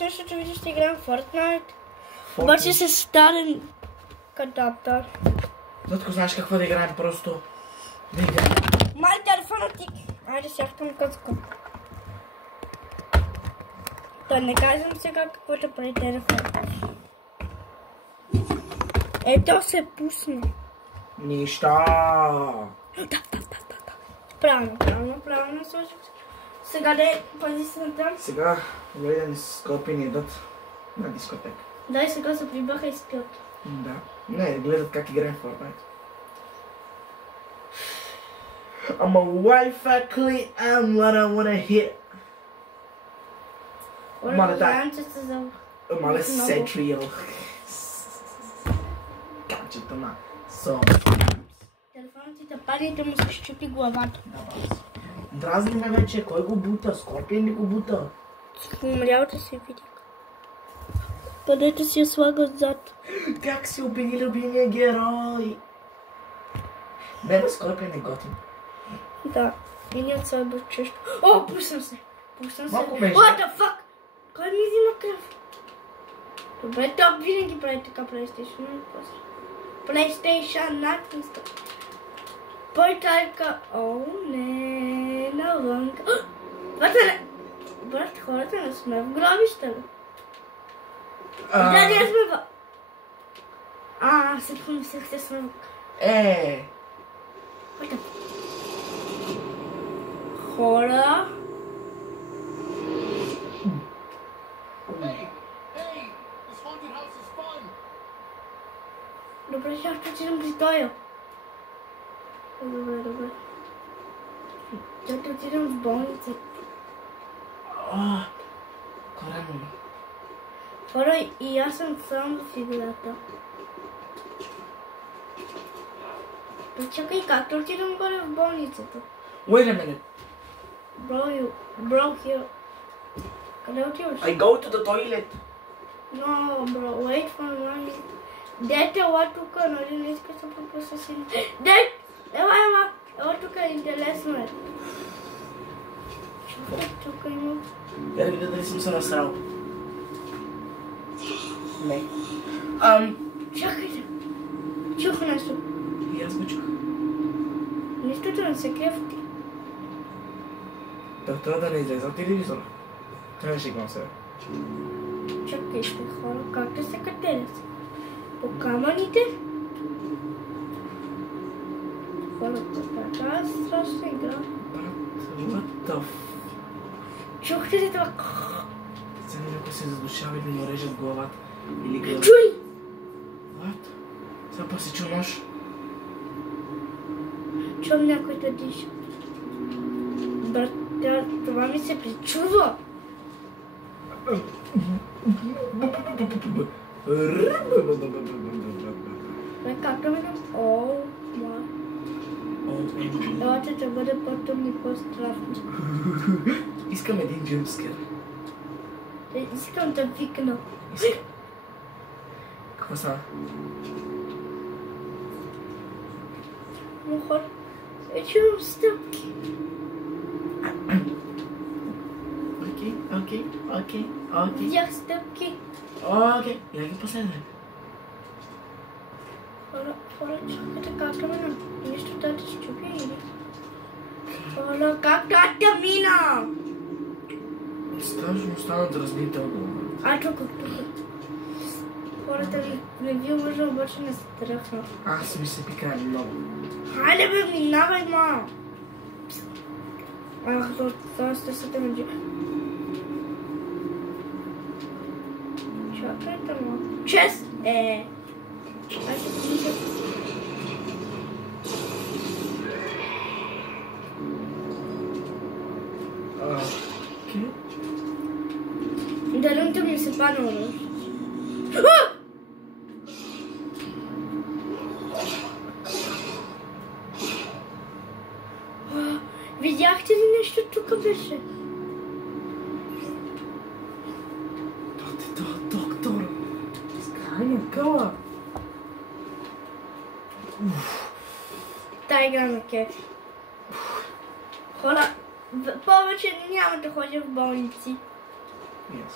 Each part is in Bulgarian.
нещо, че видиш, ще играем Fortnite. Обаче с старен адаптер. Затко знаеш какво да играем просто. Да играем. Май телефона ти! Айде сяхтам къцко. Да не казвам сега какво ще прави телефон. Ето се пусна. Нища. Да. Правилно сложих. Сега да е позицията. Сега гледани с копи ни идват на дискотека. Да, и сега се прибаха и спят. Да. Не, гледат как играем в Fortnite. I'm a Wi-Fi clean, I'm what I wanna hit. Мале, дай. Мале, сетриел. Качето на сон. Телефонът ти тъпали и да му се щупи главата. Дразни ме вече, кой го бута? Скорпион ли го бута? Умрялата се види. Където си я слага отзад. Как си убили любимия герой? Бе, Скорпион е готин. Да. И ние от себе чещо. О, пуснам се. Малко беше. What the fuck? Кой ми взима кръв? Добре, топ винаги прави така PlayStation. PlayStation, натиска. Пойкарка. О, не, навънка. Брат, хората не сме в гробища, бе. Да, ние сме в... се помислях, че сме в... Хора... Добре, ще отидем при тоя. Добре. Ще отидем в болница. Коренно. Хора, и аз съм сам в играта. Чакай, как да отидем горе в болницата? Wait a minute. Bro, here. Къде отиваш? I go to the toilet. No, bro, wait for me. Дете, ела тук, нали не искаш да пропусна си. Дет! Ела тук, интересно е. Тук има. Я да видя дали съм се насрал. Не. Чакайте. Чух нещо. И аз го чух. Нищото не се кръвти. Това да не излезе от телевизора. Това ще играм себе. Чакайте, хора, как да се катерят? По камъните? Хора, така страшна игра. What the Чухте ли това? Сега някой се задушава или му режат главата. Или главата. Чуй! What? Сега па си чу нож. Чувам някой да диша. Брат, това ми се причува. Бе, как да минам? О, ма. Елате да бъде по-тъмни, по-страшни. Искам един джемпскер. Искам да викна. Какво става? Но хора, чувам стъпки. Окей. Видях стъпки. Окей, я ги последвай. Хора, чакайте как да минам. Нещо да се чупи или? Хора, как да мина? Страшно стана дразнително. Тук. Хората не ви лъжа, обаче не страхна. Аз ми се пикае много. Хайде бе, минавай, ма! Това сте ме джи. Чакайте, ма. Чест! Айде, мисля. Окей. Далунто ми се падна. Видяхте ли нещо тук беше? Доктор. Скайня къла. Та игра на кеф. Хора, повече няма да ходя в болници. Yes.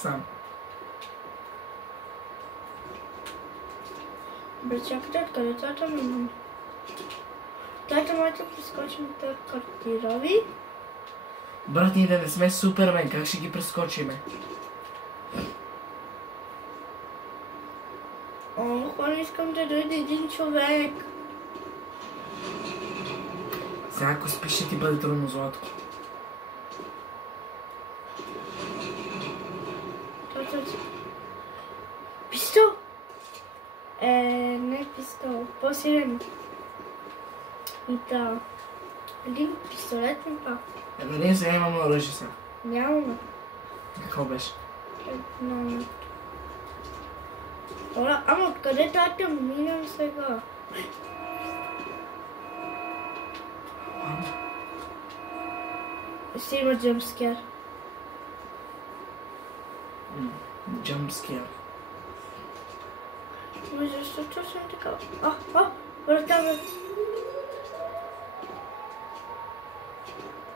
сам. Бе, чакайте, откъде тата ми? Тата майка прескочим тези картирови. Брат, ние да не сме Супермен, как ще ги прескочиме? Хора, искам да дойде един човек. Сега ако спиш, ще ти бъде трудно, Златко. Пистол? Не пистол, по-силен. И да. Един пистолет ми пак. Нали сега имаме оръжие сега? Нямаме. Какво беше? Едно. Хора, ама откъде тата минам сега? Ще има джампскер. Джампскер. Може, защото съм така. Врата бе.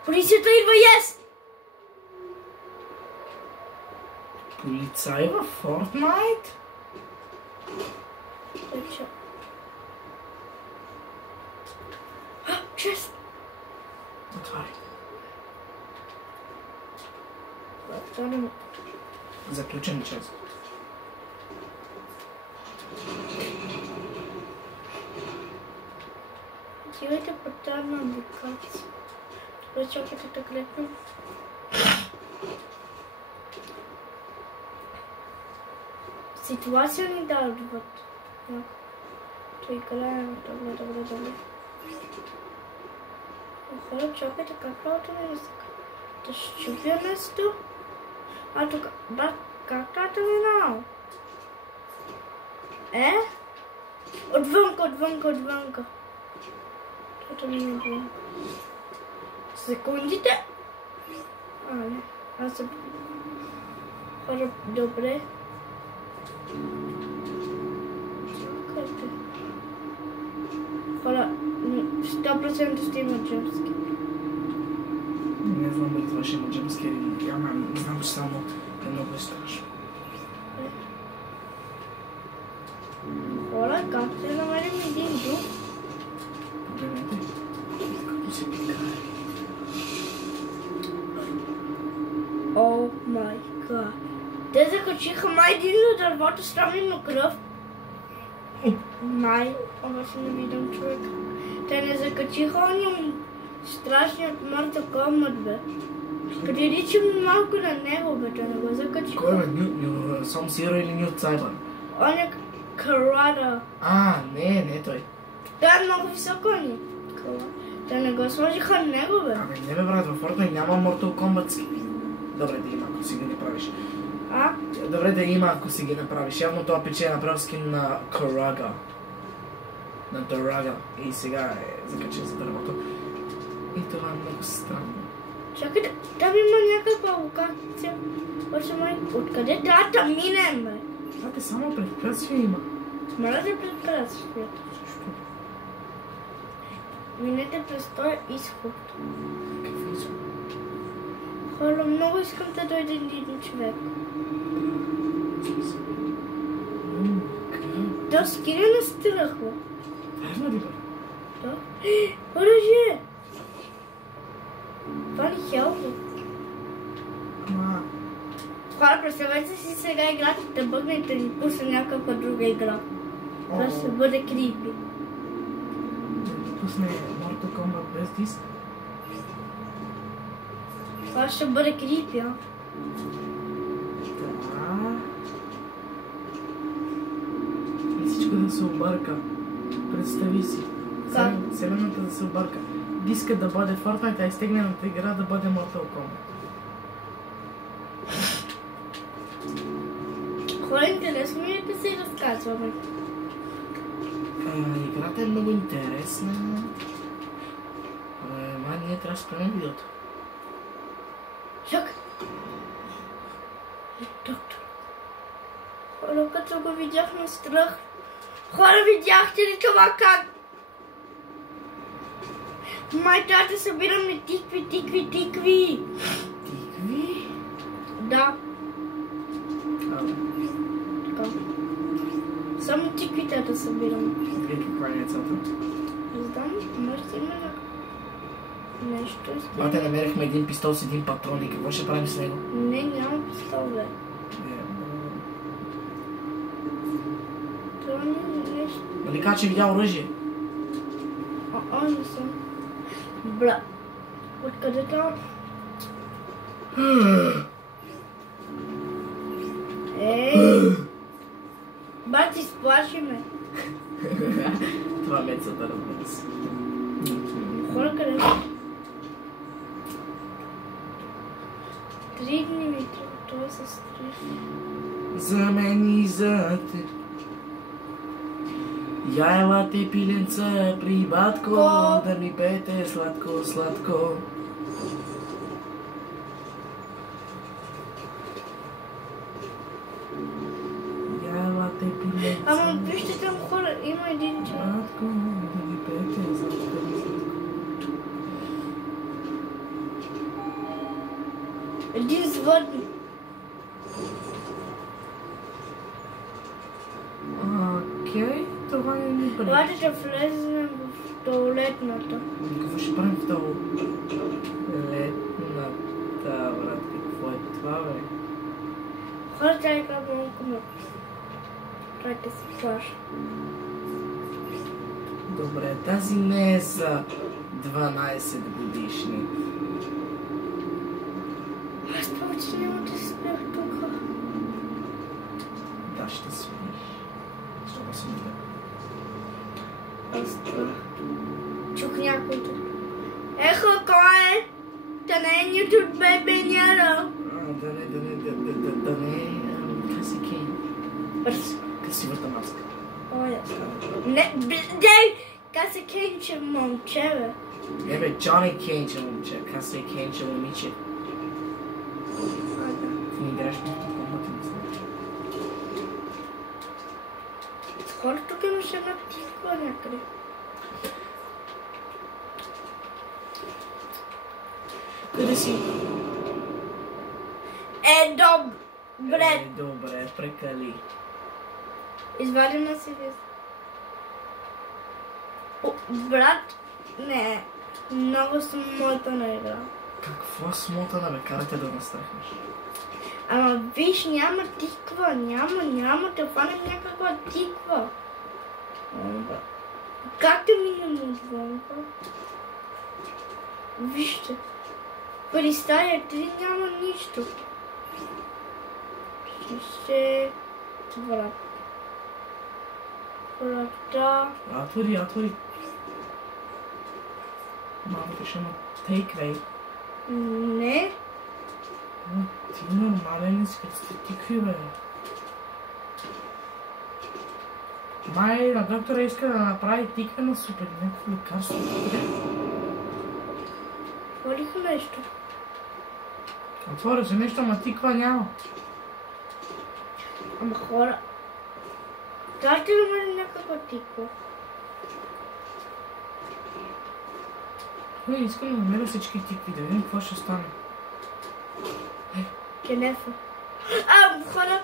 Полицията идва, yes! Полицай във Фортнайт? Чест! Отваряй. Отваряме. Заключен чест. Отивайте по тази апликация. Добре, чакайте да клепнем. Ситуация ни дадват. Той гледам. Добре. Хора, чакайте, как работа ми е сега? Да щупя нещо? Тук, брат, как това минал? Отвънка. Това ми е отвънка. Секундите? Не. Аз съм... Хора, добре. Чакайте. Хора, 100% ще има джампски. Не знам дали това ще има джампскери. Не знам, че само е много страшно. Хора, как ще намерим един дух? Погледнете, като се пикае. О май гад. Те закачиха май един на дървото с равнено кръв. Обаче не виждам човек. Те не закачиха ония страшният мъртъв комът, бе. Приличам малко на него, бе, те не го закачиха. Кой бе? Сом Сиро или Нют Сайбър? Оня Карада. Не той. Той е много високо ни. Те не го сложиха него, бе. Не бе, брат, във Fortnite няма Mortal Kombat. Добре да има, ако си ги направиш. Добре да има, ако си ги направиш. Явно това пиче е направил скин на Карага. На Дорага. И сега е закачен за дървото. И това е много странно. Чакайте, там има някаква локация. Обаче май, откъде трябва да минем, бе? Това те само препятствия има. Моля да препятствията. Защо? Минете през този изход. Какъв изход? Хора, много искам да дойде един човек. Да, скири не стръхва. Верно ли бе? Да. Оръжие! Това ли хелва? Хора, представете си сега играта, да бъгнете и пусне някаква друга игра. Това ще бъде крипи. Пусне Mortal Kombat без диск. Това ще бъде крипи, Да. И всичко да се обърка. Представи си. Вселената да се обърка. Диска да бъде Fortnite, а изтегнената игра да бъде Mortal Kombat. Хора, интересно ми е да се разказваме. Играта е много интересна. Ние трябва да спрем видеото. Чакай! Доктор. Хора, като го видях на страх. Хора, видяхте ли това как? Май тата събираме тикви. Тикви? Да. да събирам. Вие каква е целта? Не знам, може да има нещо. Бате, намерихме един пистол с един патрон и какво ще правим с него? Не, няма пистол, бе. Това не е нещо. Нали кажа, че видя оръжие? Не съм. Бра. Откъде това? Бати, сплаши ме. Това ме е целта, разбира се. Хора, къде са? 3 дни ми трябва, това са 3. За мен и за теб. Я елате пиленца при батко, да ми пеете сладко, сладко. Я елате пиленца. Ама вижте там хора, има един човек. Сладко, да ми пеете сладко, сладко. Един звъдник. Окей, това не ми пречи. Обаче да влезем в туалетната. Какво ще правим в туалетната, брат? Какво е това, бе? Хора, тя е как малко на... Трайте се плаша. Добре, тази не е за 12 годишни. Аз повече няма да спях тук. Да, ще свалиш. Защо съм да? Аз това. Чух някой тук. Ехо, кой е? Да не е YouTube Baby Няра. Да не, Каси Кейн. Бърз. Красивата маска. О, я става. Не, дей! Каси Кейн, че момче, бе. Бе, Джони Кейн, че момче. Каси Кейн, че момиче. Не играеш по комбата, не знаеш. Скоро тук имаше една тиква някъде. Къде си? Добре. Добре, прекали. Извадим на си виз. Брат, не. Много смотана игра. Какво смотана, бе? Карате да настрахнеш. Ама виж, няма тиква. Няма. Да фанем някаква тиква. Как да минем отвънка? Вижте. При стая 3 няма нищо. Ще... Врата. Отвори. Мамата ще има тейквей. Не. Ти нормален ли си, като сте тикви, бе? Май на доктора иска да направи тиквена супер, някакво лекарство. Отвориха нещо. Отвори се нещо, ама тиква няма. Ама хора. Дайте да бъде някаква тиква. Искам да намеря всички тикви, да видим какво ще стане. Кенефа. Хора,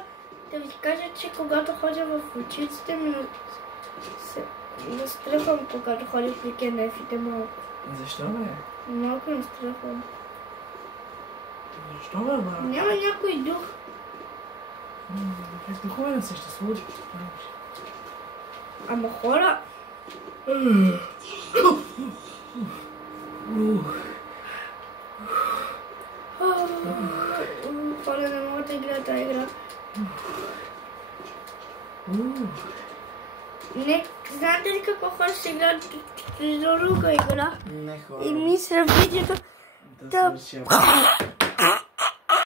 да ви кажа, че когато ходя в учиците ми се настръхвам, когато ходя при кенефите малко. Защо, бе? Малко настръхвам. Защо, бе, бе? Няма някой дух. Духове не съществуват. Ама хора... Хора, не мога да играя тази игра. Не, знаете ли какво хора ще играят друга игра? Не, хора. И мисля видеото... Да свършим.